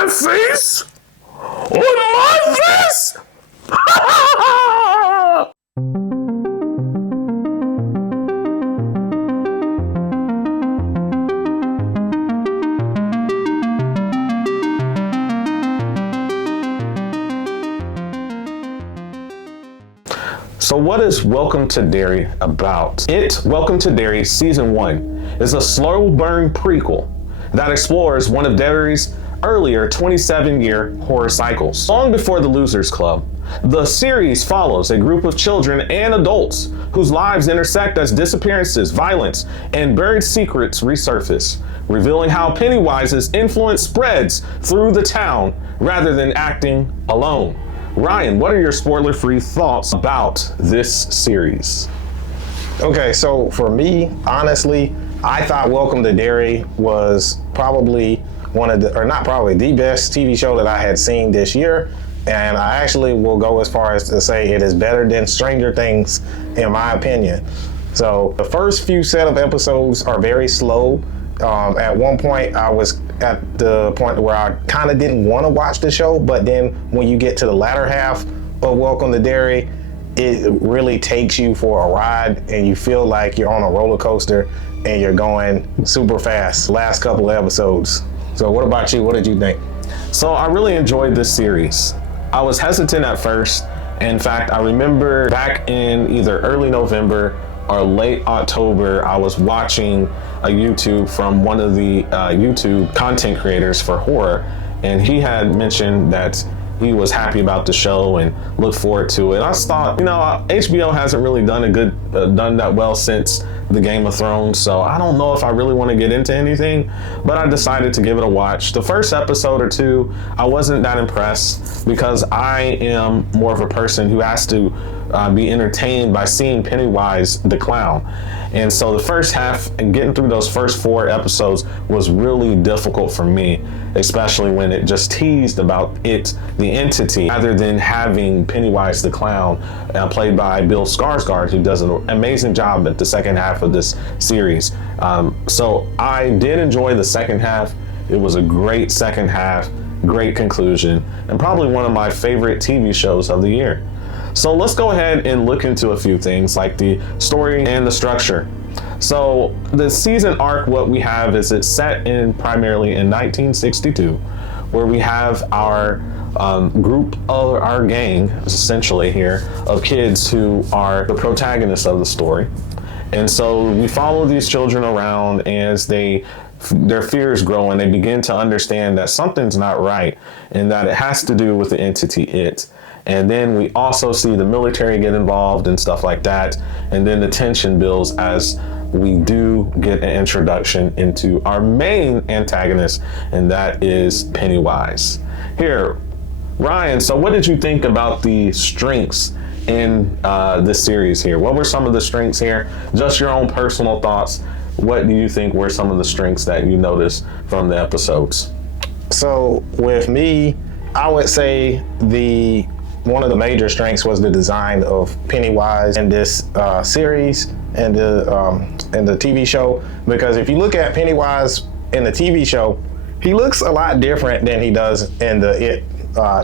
my face? On my face? So what is Welcome to Derry about? Welcome to Derry Season 1 is a slow burn prequel that explores one of Derry's earlier 27-year horror cycles. Long before the Losers Club, the series follows a group of children and adults whose lives intersect as disappearances, violence, and buried secrets resurface, revealing how Pennywise's influence spreads through the town rather than acting alone. Ryan, what are your spoiler-free thoughts about this series? Okay, so for me, honestly, I thought Welcome to Derry was probably the best TV show that I had seen this year. And I actually will go as far as to say it is better than Stranger Things, in my opinion. So the first few set of episodes are very slow. At one point, I was at the point where I kind of didn't want to watch the show, but then when you get to the latter half of Welcome to Derry, it really takes you for a ride and you feel like you're on a roller coaster and you're going super fast last couple of episodes. So what about you? What did you think? So I really enjoyed this series. I was hesitant at first. In fact, I remember back in either early November or late October, I was watching a YouTube from one of the YouTube content creators for horror, and he had mentioned that he was happy about the show and looked forward to it. I thought, HBO hasn't really done that well since the Game of Thrones, so I don't know if I really want to get into anything, but I decided to give it a watch. The first episode or two, I wasn't that impressed because I am more of a person who has to be entertained by seeing Pennywise the clown. And so the first half and getting through those first 4 episodes was really difficult for me, especially when it just teased about the entity, rather than having Pennywise the clown played by Bill Skarsgård, who does an amazing job at the second half of this series. So I did enjoy the second half. It was a great second half, great conclusion, and probably one of my favorite TV shows of the year. So let's go ahead and look into a few things like the story and the structure. So the season arc, what we have is it's set primarily in 1962, where we have our group of our gang, essentially here, of kids who are the protagonists of the story. And so we follow these children around as their fears grow and they begin to understand that something's not right and that it has to do with the entity it. And then we also see the military get involved and stuff like that. And then the tension builds as we do get an introduction into our main antagonist, and that is Pennywise. Here, Ryan, so what did you think about the strengths in this series here? What were some of the strengths here? Just your own personal thoughts. What do you think were some of the strengths that you noticed from the episodes? So with me, I would say one of the major strengths was the design of Pennywise in this series and the TV show. Because if you look at Pennywise in the TV show, he looks a lot different than he does in the It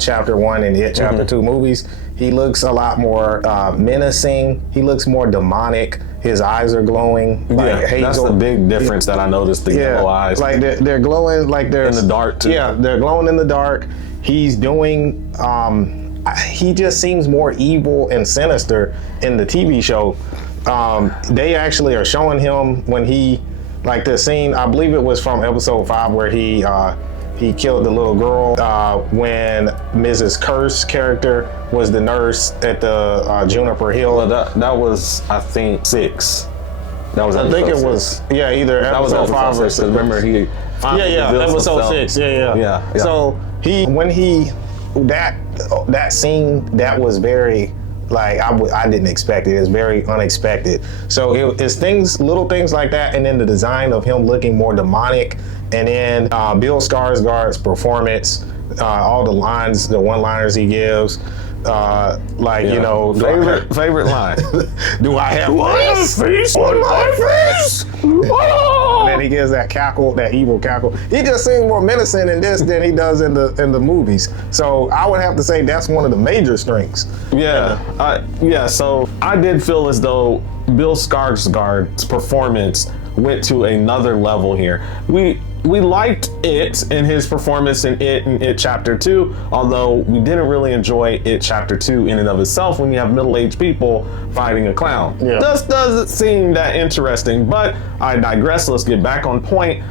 Chapter 1 and It Chapter 2 movies. He looks a lot more menacing. He looks more demonic. His eyes are glowing. That's the big difference that I noticed, the yellow eyes. Like they're glowing, like they're in the dark too. Yeah, they're glowing in the dark. He's doing, he just seems more evil and sinister in the TV show. They actually are showing him when like the scene, I believe it was from episode 5 where he killed the little girl when Mrs. Kerr's character was the nurse at the Juniper Hill. Well, that was, I think, 6. That was I think it was, either episode 5 or 6. Remember, he episode 6. Yeah. So that scene, that was very, like, I didn't expect it. It was very unexpected. So it's little things like that, and then the design of him looking more demonic, and then Bill Skarsgård's performance, all the lines, the one-liners he gives, favorite line. Do I have face on my face? and he gives that cackle, that evil cackle. He just seems more menacing in this than he does in the movies. So I would have to say that's one of the major strengths. So I did feel as though Bill Skarsgård's performance went to another level here. We liked It and his performance in It Chapter 2, although we didn't really enjoy It Chapter 2 in and of itself when you have middle-aged people fighting a clown. Yeah. This doesn't seem that interesting, but I digress. Let's get back on point.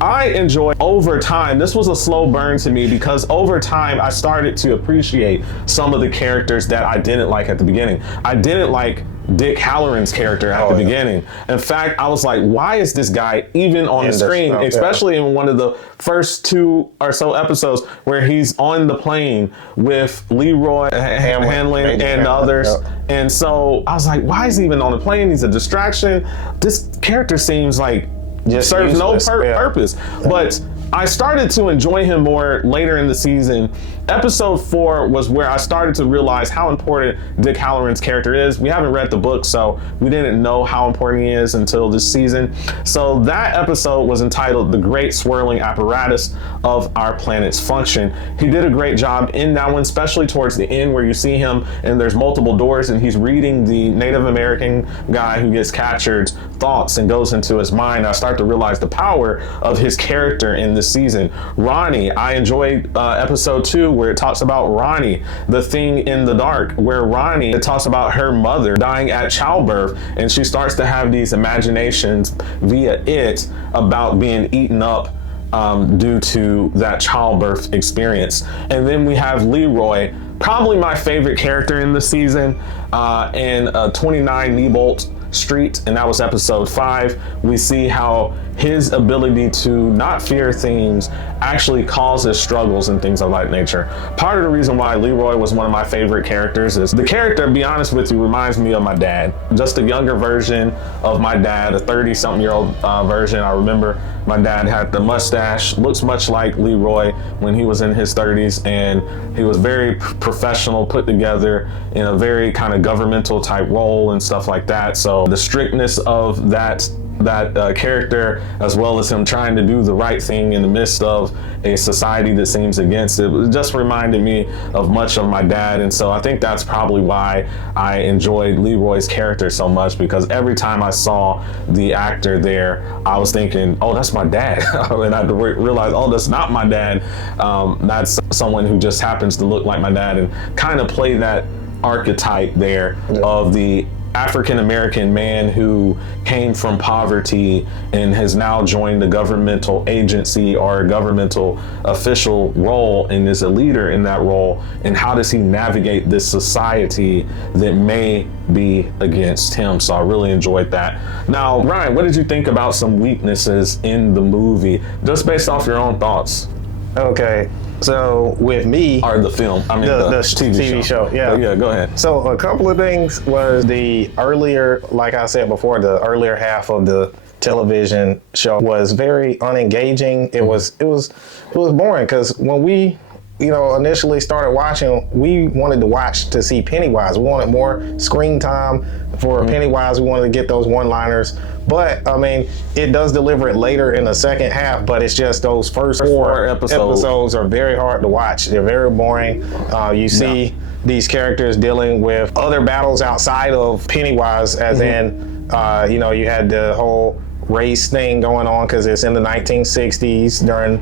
I enjoyed over time. This was a slow burn to me because over time I started to appreciate some of the characters that I didn't like at the beginning. I didn't like Dick Halloran's character at the beginning. In fact, I was like, why is this guy even on the screen? Especially in one of the first 2 or so episodes where he's on the plane with Leroy Hanlon and others. And so I was like, why is he even on the plane? He's a distraction. This character seems like just serves no purpose. But I started to enjoy him more later in the season. Episode 4 was where I started to realize how important Dick Halloran's character is. We haven't read the book, so we didn't know how important he is until this season. So that episode was entitled The Great Swirling Apparatus of Our Planet's Function. He did a great job in that one, especially towards the end where you see him and there's multiple doors and he's reading the Native American guy who gets captured's thoughts and goes into his mind. I start to realize the power of his character in this season. Ronnie, I enjoyed episode 2 where it talks about Ronnie, the thing in the dark, where Ronnie, it talks about her mother dying at childbirth, and she starts to have these imaginations via it about being eaten up due to that childbirth experience. And then we have Leroy, probably my favorite character in the season, in 29 Neibolt Street, and that was episode 5. We see how his ability to not fear things actually causes struggles and things of that nature. Part of the reason why Leroy was one of my favorite characters is the character, to be honest with you, reminds me of my dad. Just a younger version of my dad, a 30-something-year-old version. I remember my dad had the mustache, looks much like Leroy when he was in his 30s, and he was very professional, put together in a very kind of governmental type role and stuff like that. So the strictness of that character, as well as him trying to do the right thing in the midst of a society that seems against it, just reminded me of much of my dad. And so I think that's probably why I enjoyed Leroy's character so much, because every time I saw the actor there, I was thinking, oh, that's my dad. And I realized, oh, that's not my dad. That's someone who just happens to look like my dad, and kind of play that archetype there of the African-American man who came from poverty and has now joined a governmental agency or a governmental official role and is a leader in that role. And how does he navigate this society that may be against him? So I really enjoyed that. Now, Ryan, what did you think about some weaknesses in the movie, just based off your own thoughts? Okay. So with me, or the film, I mean the TV show. Yeah, go ahead. So a couple of things was the earlier, like I said before, the earlier half of the television show was very unengaging. It was boring, because when we initially started watching, we wanted to watch to see Pennywise. We wanted more screen time for Pennywise. We wanted to get those one-liners. But I mean, it does deliver it later in the second half, but it's just those first four episodes are very hard to watch. They're very boring. You see these characters dealing with other battles outside of Pennywise, as in, you had the whole race thing going on because it's in the 1960s during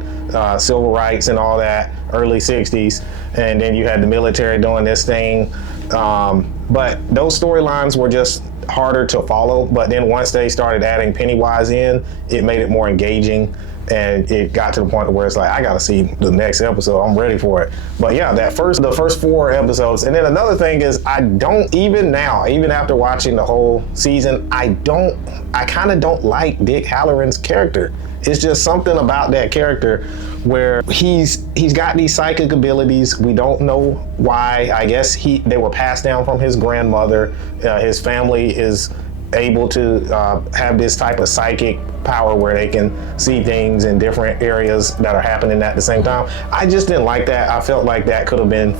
civil rights and all that, early 60s. And then you had the military doing this thing. But those storylines were just harder to follow. But then once they started adding Pennywise in, it made it more engaging. And it got to the point where it's like, I gotta see the next episode. I'm ready for it. But yeah, the first 4 episodes. And then another thing is, I don't, even now, even after watching the whole season, I kind of don't like Dick Halloran's character. It's just something about that character where he's got these psychic abilities. We don't know why. I guess they were passed down from his grandmother. His family is able to have this type of psychic power where they can see things in different areas that are happening at the same time. I just didn't like that. I felt like that could have been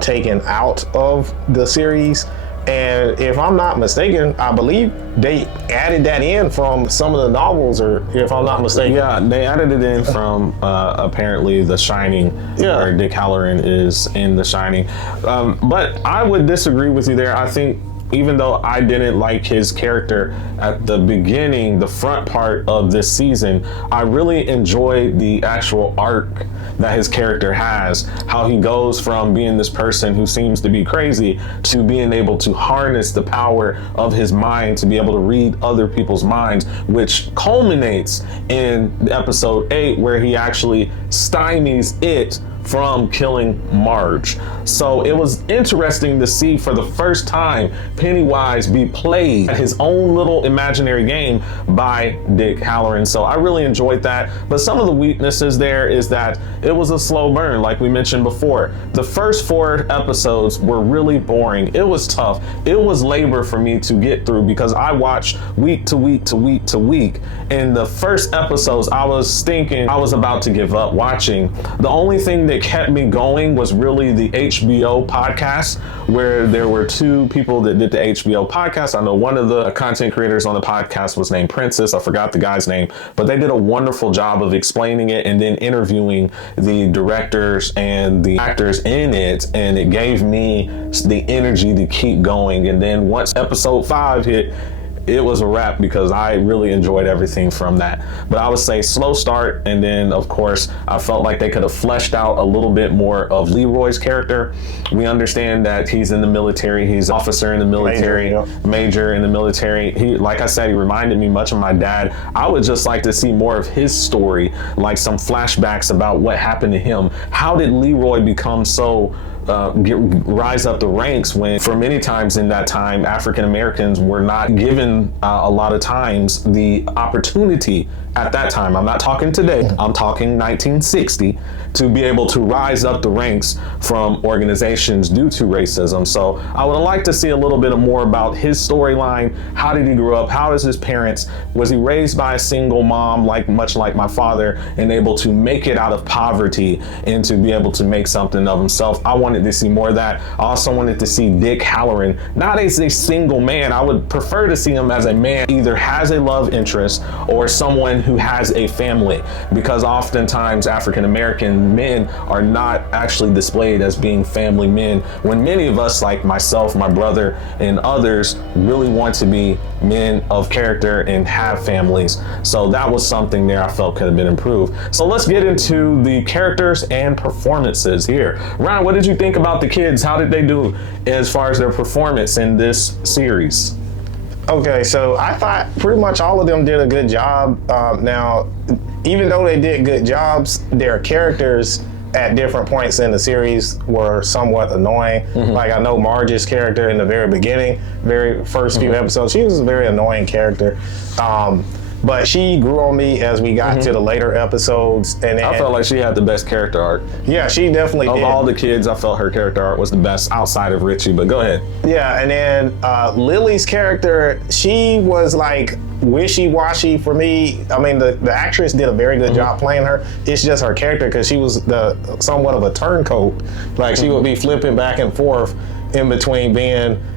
taken out of the series. And if I'm not mistaken, I believe they added that in from some of the novels, or if I'm not mistaken. Yeah, they added it in from apparently The Shining, where Dick Halloran is in The Shining. But I would disagree with you there. I think even though I didn't like his character at the beginning, the front part of this season, I really enjoyed the actual arc that his character has, how he goes from being this person who seems to be crazy to being able to harness the power of his mind to be able to read other people's minds, which culminates in episode 8 where he actually stymies it from killing Marge. So it was interesting to see for the first time Pennywise be played at his own little imaginary game by Dick Halloran. So I really enjoyed that. But some of the weaknesses there is that it was a slow burn, like we mentioned before. The first 4 episodes were really boring. It was tough. It was labor for me to get through because I watched week to week to week to week. In the first episodes, I was thinking I was about to give up watching. The only thing that kept me going was really the HBO podcast, where there were 2 people that did the HBO podcast. I know one of the content creators on the podcast was named Princess. I forgot the guy's name, but they did a wonderful job of explaining it and then interviewing the directors and the actors in it, and it gave me the energy to keep going. And then once episode 5 hit, it was a wrap because I really enjoyed everything from that. But I would say slow start, and then of course I felt like they could have fleshed out a little bit more of Leroy's character. We understand that he's in the military, he's an officer in the military, major in the military. He, like I said, he reminded me much of my dad. I would just like to see more of his story, like some flashbacks about what happened to him. How did Leroy become so rise up the ranks when for many times in that time African Americans were not given a lot of times the opportunity at that time. I'm not talking today, I'm talking 1960, to be able to rise up the ranks from organizations due to racism. So I would like to see a little bit more about his storyline. How did he grow up? How is his parents? Was he raised by a single mom, much like my father, and able to make it out of poverty and to be able to make something of himself? I wanted to see more of that. I also wanted to see Dick Halloran, not as a single man. I would prefer to see him as a man, either has a love interest or someone who has a family, because oftentimes African American men are not actually displayed as being family men, when many of us, like myself, my brother, and others, really want to be men of character and have families. So that was something there I felt could have been improved. So let's get into the characters and performances here. Ryan, what did you think about the kids? How did they do as far as their performance in this series? Okay, so I thought pretty much all of them did a good job. Now, even though they did good jobs, their characters at different points in the series were somewhat annoying. Like, I know Marge's character in the very beginning, very first few episodes, she was a very annoying character. But she grew on me as we got to the later episodes. And I felt like she had the best character arc. Yeah, she definitely did. Of all the kids, I felt her character arc was the best outside of Richie, but go ahead. Yeah, and then Lily's character, she was like wishy-washy for me. I mean, the actress did a very good job playing her. It's just her character, because she was somewhat of a turncoat. Like, she would be flipping back and forth in between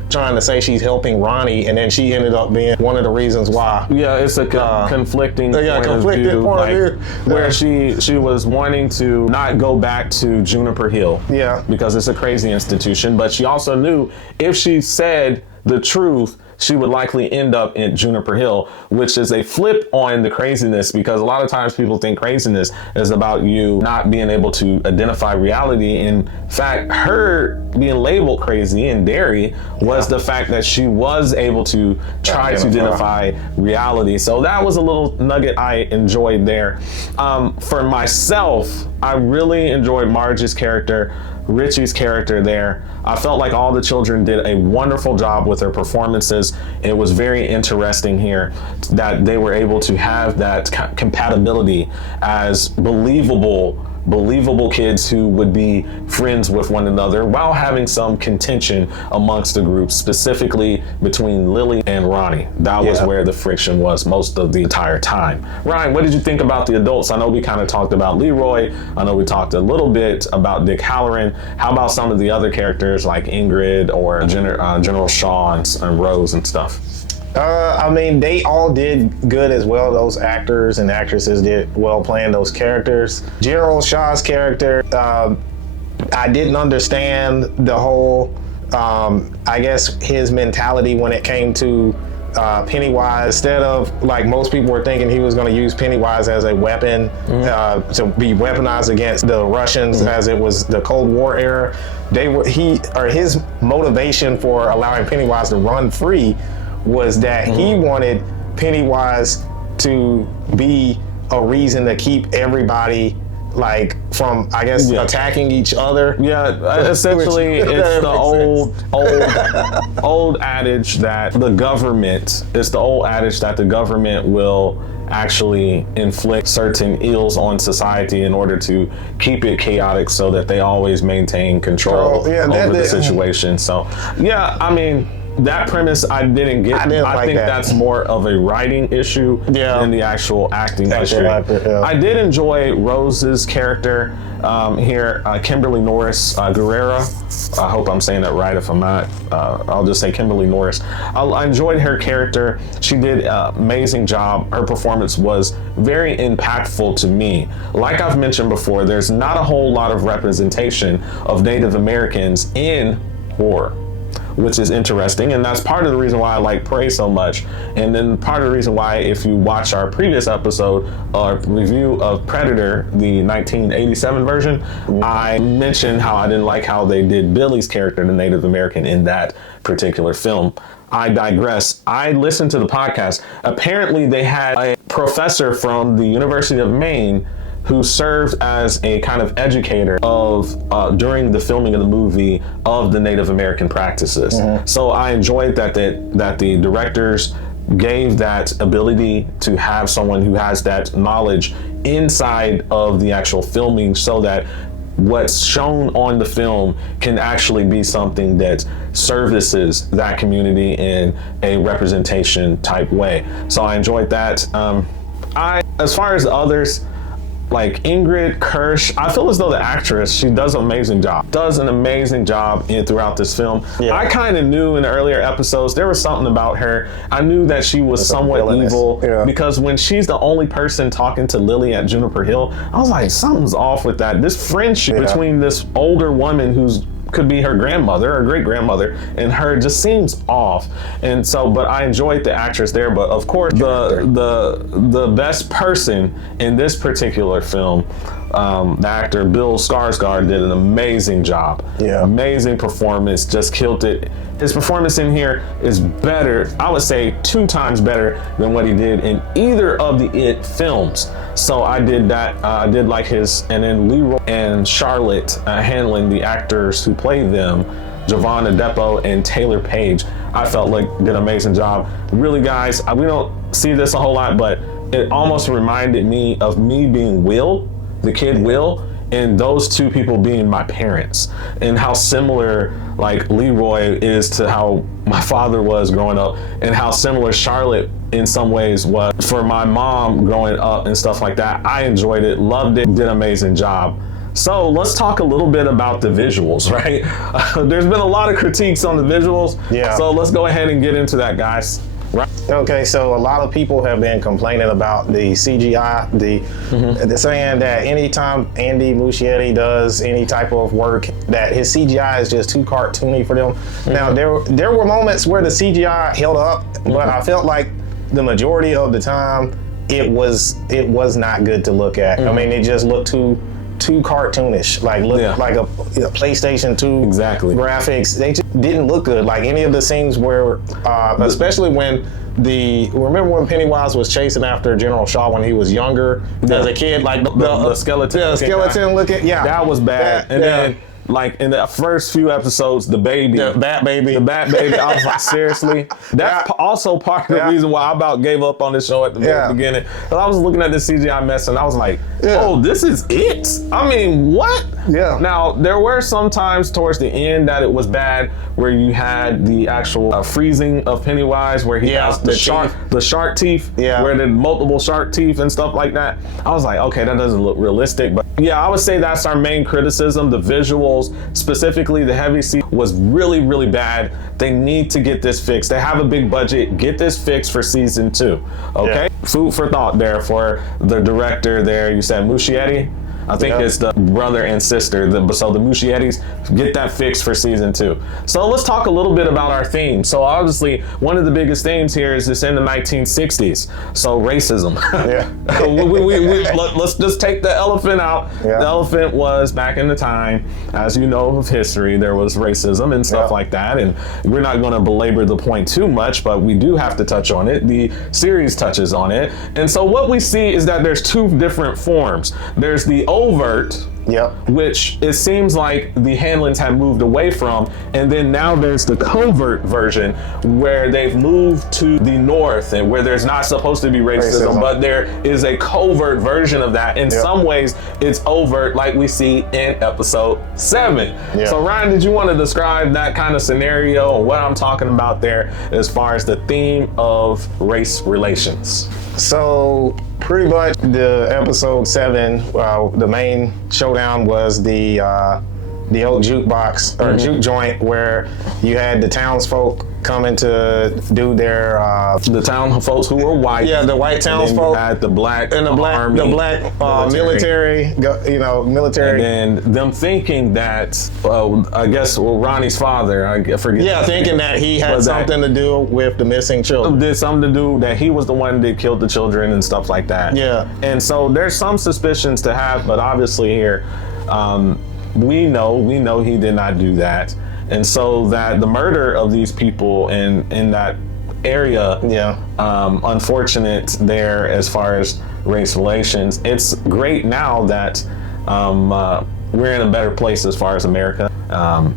trying to say she's helping Ronnie, and then she ended up being one of the reasons why. Yeah, it's a conflicting point of view. Where she was wanting to not go back to Juniper Hill. Yeah. Because it's a crazy institution, but she also knew if she said the truth, she would likely end up in Juniper Hill, which is a flip on the craziness, because a lot of times people think craziness is about you not being able to identify reality. In fact, her being labeled crazy in Derry was the fact that she was able to try to identify reality. So that was a little nugget I enjoyed there. For myself, I really enjoyed Marge's character, Richie's character there. I felt like all the children did a wonderful job with their performances. It was very interesting here that they were able to have that compatibility as believable believable kids who would be friends with one another while having some contention amongst the group, specifically between Lily and Ronnie. That was where the friction was most of the entire time. Ryan, what did you think about the adults? I know we kind of talked about Leroy. I know we talked a little bit about Dick Halloran. How about some of the other characters like Ingrid or General Shaw and Rose and stuff? I mean, they all did good as well. Those actors and actresses did well playing those characters. General Shaw's character, I didn't understand the whole, I guess, his mentality when it came to Pennywise. Instead of, like, most people were thinking he was going to use Pennywise as a weapon to be weaponized against the Russians as it was the Cold War era. His motivation for allowing Pennywise to run free was that he wanted Pennywise to be a reason to keep everybody like from, I guess, attacking each other. Yeah, essentially it's the old adage that the government, will actually inflict certain ills on society in order to keep it chaotic so that they always maintain control over the situation. So, yeah, I mean, that premise I didn't get. I think that's more of a writing issue than the actual acting issue. I did enjoy Rose's character here, Kimberly Norris Guerrera. I hope I'm saying that right. If I'm not, I'll just say Kimberly Norris. I enjoyed her character. She did an amazing job. Her performance was very impactful to me. Like I've mentioned before, there's not a whole lot of representation of Native Americans in horror, which is interesting, and that's part of the reason why I like Prey so much. And then part of the reason why, if you watch our previous episode, review of Predator, the 1987 version, I mentioned how I didn't like how they did Billy's character, the Native American, in that particular film. I digress. I listened to the podcast. Apparently they had a professor from the University of Maine who served as a kind of educator of during the filming of the movie of the Native American practices. So I enjoyed that the directors gave that ability to have someone who has that knowledge inside of the actual filming, so that what's shown on the film can actually be something that services that community in a representation type way. So I enjoyed that. As far as others, like Ingrid Kirsch, I feel as though the actress, she does an amazing job throughout this film. I kind of knew in the earlier episodes there was something about her. I knew that she was somewhat evil because when she's the only person talking to Lily at Juniper Hill, I was like, something's off with that. This friendship between this older woman who's could be her grandmother or great grandmother and her just seems off. And so, but I enjoyed the actress there. But of course, the best person in this particular film, the actor Bill Skarsgård did an amazing job. Amazing performance, just killed it. His performance in here is better, I would say 2 times better than what he did in either of the It films. So I did that. I did like his, and then Leroy and Charlotte handling the actors who played them, Javon Adepo and Taylor Page, I felt like did an amazing job. Really, guys, we don't see this a whole lot, but it almost reminded me of me being Will, the kid Will, and those 2 people being my parents, and how similar like Leroy is to how my father was growing up, and how similar Charlotte in some ways was for my mom growing up and stuff like that. I enjoyed it, loved it, did an amazing job. So let's talk a little bit about the visuals, right? There's been a lot of critiques on the visuals. So let's go ahead and get into that, guys. Right. Okay, so a lot of people have been complaining about the CGI, the saying that anytime Andy Muschietti does any type of work, that his CGI is just too cartoony for them. Now, there were moments where the CGI held up, but I felt like the majority of the time it was not good to look at. I mean, it just looked too cartoonish, like like a PlayStation 2 graphics. They just didn't look good. Like any of the scenes where, especially when remember when Pennywise was chasing after General Shaw when he was younger as a kid, like the skeleton, that was bad. Then like in the first few episodes, the baby, The Bat Baby. I was like, seriously? That's also part of the reason why I about gave up on the show at the very beginning. Because I was looking at the CGI mess and I was like, oh, this is it? I mean, what? Yeah. Now, there were some times towards the end that it was bad where you had the actual freezing of Pennywise where he has the shark teeth, where the multiple shark teeth and stuff like that. I was like, okay, that doesn't look realistic. But yeah, I would say that's our main criticism. The visuals, specifically the heavy scene, was really, really bad. They need to get this fixed. They have a big budget. Get this fixed for season 2. Okay? Yeah. Food for thought there for the director there. You said Muschietti? I think it's the brother and sister. So the Muschiettis, get that fixed for season 2. So let's talk a little bit about our theme. So obviously, one of the biggest themes here is this in the 1960s. So racism. Let's just take the elephant out. The elephant was back in the time, as you know of history, there was racism and stuff like that. And we're not going to belabor the point too much, but we do have to touch on it. The series touches on it. And so what we see is that there's 2 different forms. There's the overt, which it seems like the Hanlons have moved away from, and then now there's the covert version where they've moved to the north and where there's not supposed to be racism. But there is a covert version of that. In some ways, it's overt, like we see in episode 7. So Ryan, did you want to describe that kind of scenario or what I'm talking about there as far as the theme of race relations? So pretty much the episode 7, the main showdown was the old jukebox or juke joint where you had the townsfolk coming to do their the town folks who were white. Yeah, the white townsfolk. Had the black and the army, military. Military. And then them thinking that I guess Ronnie's father, I forget. Yeah, thinking that he had something to do with the missing children. Did something to do that he was the one that killed the children and stuff like that. Yeah. And so there's some suspicions to have, but obviously here, we know he did not do that. And so that the murder of these people in that area, unfortunate there as far as race relations. It's great now that we're in a better place as far as America,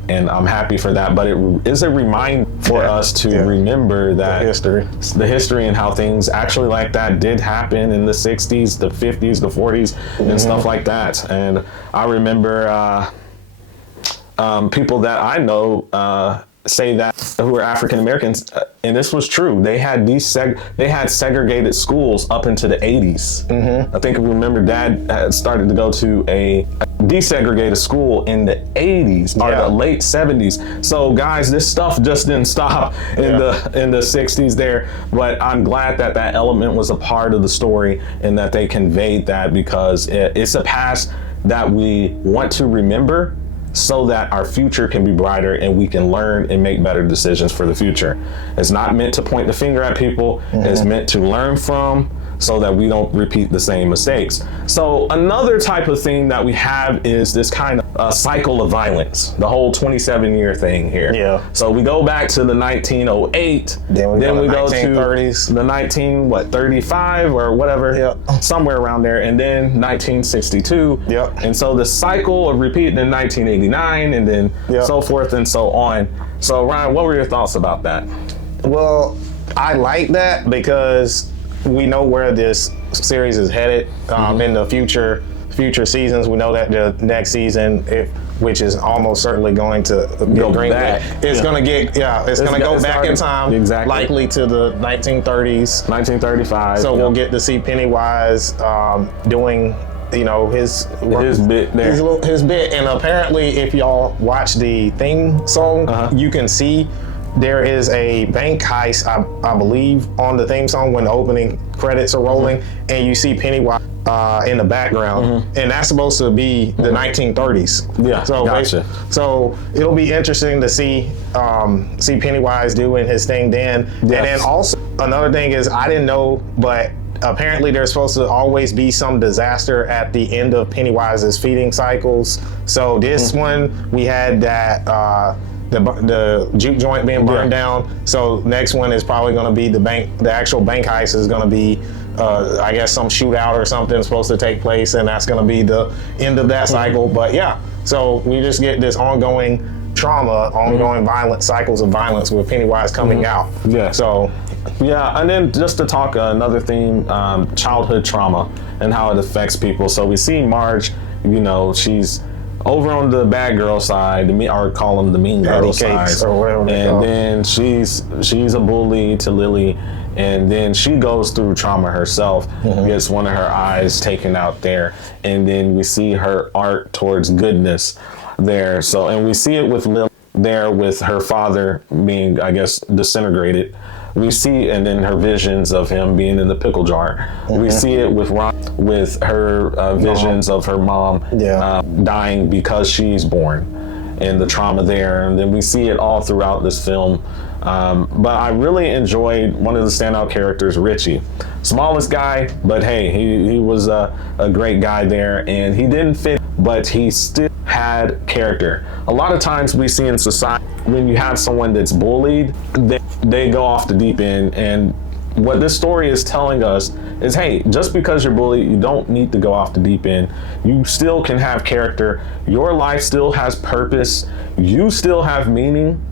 and I'm happy for that. But it is a reminder for us to remember that the history and how things actually like that did happen in the 60s, the 50s, the 40s, and stuff like that. And I remember people that I know say that who are African Americans, and this was true. They had segregated schools up into the 80s. I think I remember Dad had started to go to a desegregated school in the 80s or the late 70s. So guys, this stuff just didn't stop in the 60s there. But I'm glad that that element was a part of the story and that they conveyed that, because it's a past that we want to remember, so that our future can be brighter and we can learn and make better decisions for the future. It's not meant to point the finger at people. It's meant to learn from, so that we don't repeat the same mistakes. So another type of thing that we have is this kind of cycle of violence, the whole 27-year thing here. So we go back to the 1908, then we go to the 1935 or whatever, somewhere around there, and then 1962. And so the cycle of repeating in 1989, and then so forth and so on. So Ryan, what were your thoughts about that? Well, I like that because we know where this series is headed in the future seasons. We know that the next season, which is almost certainly going to go back, it's going to get go back in time, likely to the 1930s, 1935. So we'll get to see Pennywise doing his bit there, his bit. And apparently, if y'all watch the theme song, you can see there is a bank heist, I believe, on the theme song when the opening credits are rolling, and you see Pennywise in the background, and that's supposed to be the 1930s. So gotcha. So it'll be interesting to see Pennywise doing his thing then. And then also another thing is, I didn't know, but apparently there's supposed to always be some disaster at the end of Pennywise's feeding cycles. So this one, we had that the juke joint being burned down. So next one is probably going to be the actual bank heist is going to be I guess some shootout or something is supposed to take place, and that's going to be the end of that cycle. But yeah, so we just get this ongoing trauma, ongoing violent cycles of violence with Pennywise coming out. Yeah. So yeah, and then just to talk another theme, childhood trauma and how it affects people. So we see Marge, you know, she's over on the bad girl side, or call them the mean girl side, or whatever. And then she's a bully to Lily, and then she goes through trauma herself, gets one of her eyes taken out there, and then we see her arc towards goodness there. So, and we see it with Lily there with her father being, I guess, disintegrated. We see, and then her visions of him being in the pickle jar. We see it with Ron, with her visions of her mom dying because she's born, and the trauma there. And then we see it all throughout this film. But I really enjoyed one of the standout characters, Richie. Smallest guy, but hey, he was a great guy there, and he didn't fit, but he still had character. A lot of times we see in society, when you have someone that's bullied, they go off the deep end. And what this story is telling us is, hey, just because you're bullied, you don't need to go off the deep end. You still can have character. Your life still has purpose. You still have meaning.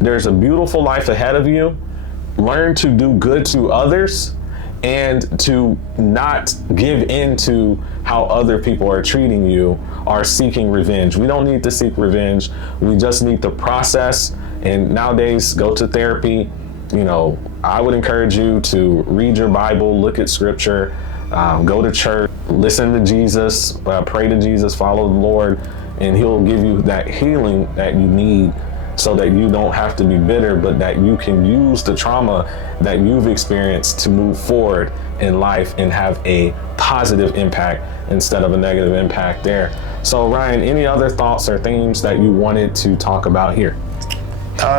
There's a beautiful life ahead of you. Learn to do good to others and to not give in to how other people are treating you or seeking revenge. We don't need to seek revenge. We just need to process. And nowadays, go to therapy. You know, I would encourage you to read your Bible, look at scripture, go to church, listen to Jesus, pray to Jesus, follow the Lord, and he'll give you that healing that you need, so that you don't have to be bitter, but that you can use the trauma that you've experienced to move forward in life and have a positive impact instead of a negative impact there. So Ryan, any other thoughts or themes that you wanted to talk about here?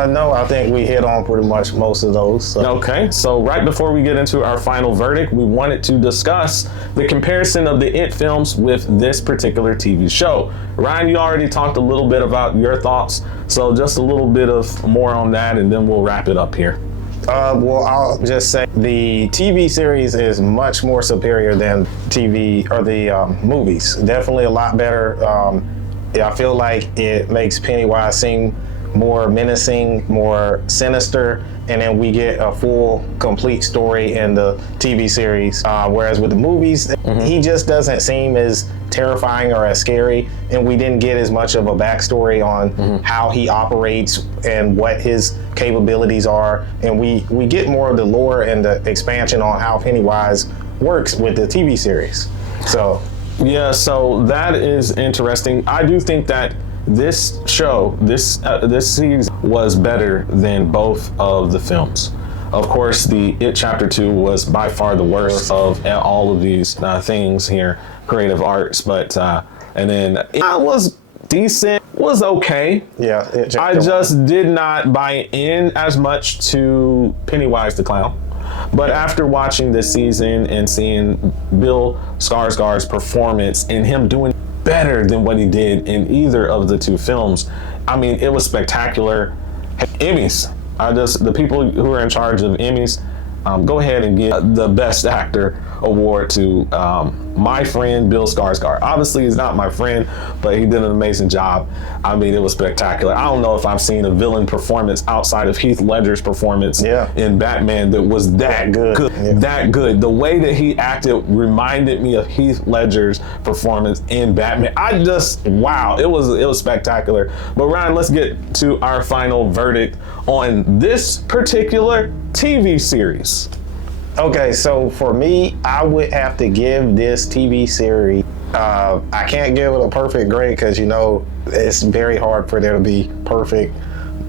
No, I think we hit on pretty much most of those. So. Okay, so right before we get into our final verdict, we wanted to discuss the comparison of the It films with this particular TV show. Ryan, you already talked a little bit about your thoughts, so just a little bit of more on that, and then we'll wrap it up here. Well, I'll just say the TV series is much more superior than TV or the movies. Definitely a lot better. I feel like it makes Pennywise seem more menacing, more sinister, and then we get a full, complete story in the TV series. Whereas with the movies, he just doesn't seem as terrifying or as scary, and we didn't get as much of a backstory on how he operates and what his capabilities are, and we get more of the lore and the expansion on how Pennywise works with the TV series. So yeah, so that is interesting. I do think that this show, this series was better than both of the films. Of course, the It Chapter 2 was by far the worst of all of these things here, creative arts, but and then it was decent, was okay. Yeah, I just did not buy in as much to Pennywise the Clown. But after watching this season and seeing Bill Skarsgård's performance and him doing better than what he did in either of the two films, I mean, it was spectacular. Emmys, the people who are in charge of Emmys, go ahead and give the Best Actor award to my friend Bill Skarsgård. Obviously, he's not my friend, but he did an amazing job. I mean, it was spectacular. I don't know if I've seen a villain performance outside of Heath Ledger's performance in Batman that was that good. That good. The way that he acted reminded me of Heath Ledger's performance in Batman. Wow, it was spectacular. But Ryan, let's get to our final verdict on this particular TV series. Okay, so for me, I would have to give this TV series, I can't give it a perfect grade because, you know, it's very hard for there to be perfect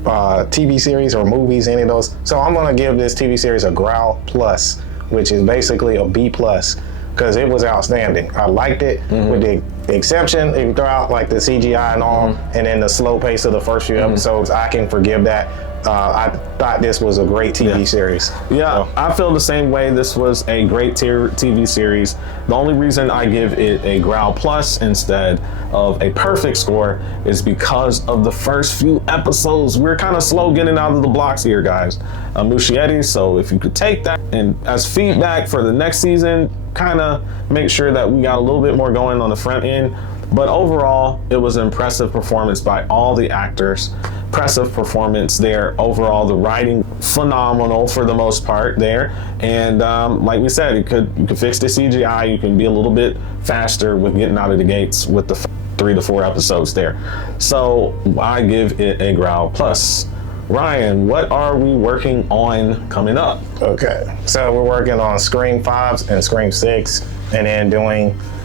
TV series or movies, any of those. So I'm going to give this TV series a Growl Plus, which is basically a B plus, because it was outstanding. I liked it with the exception, if you throw out like the CGI and all, and then the slow pace of the first few episodes, I can forgive that. I thought this was a great TV series. Yeah, So, I feel the same way. This was a great TV series. The only reason I give it a growl plus instead of a perfect score is because of the first few episodes. We're kind of slow getting out of the blocks here, guys. Muschietti, so if you could take that and as feedback for the next season, kind of make sure that we got a little bit more going on the front end. But overall, it was an impressive performance by all the actors. Impressive performance there. Overall, the writing phenomenal for the most part there. And like we said, you could fix the CGI. You can be a little bit faster with getting out of the gates with the 3 to 4 episodes there. So I give it a growl plus. Ryan, what are we working on coming up? okay, so we're working on Scream 5 and Scream 6, and then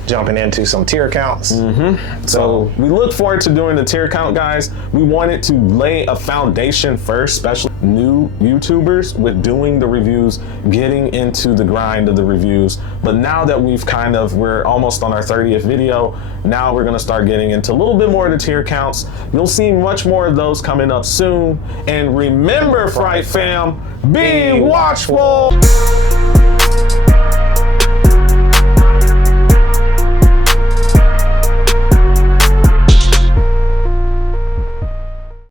jumping into some tier counts. So we look forward to doing the tier count, guys. We wanted to lay a foundation first, especially new YouTubers with doing the reviews, getting into the grind of the reviews. But now that we're almost on our 30th video, now we're gonna start getting into a little bit more of the tier counts. You'll see much more of those coming up soon. And remember, Fright Fam, be watchful.